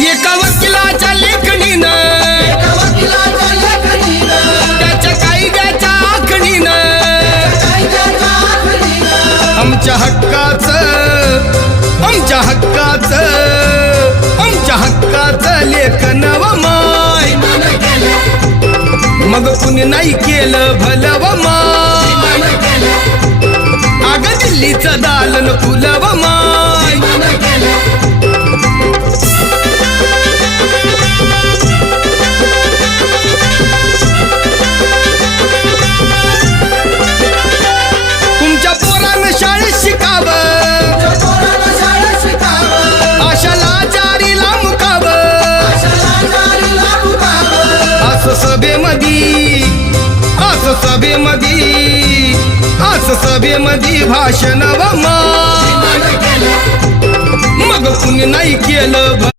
एका वकिलाच्या लेखणीनं त्याच्या कायद्याच्या आखणीनं आमच्या हक्काचं लेखन व माय मग कुणी नाही केलं भलं व माय अगं दिल्लीचं दालन फुलं व माय तुमच्या पोरानं शाळेत शिकावं आशाला जारीला मुकावं असं सभेमध्ये भाषण व माय मग कुणी नाही केलं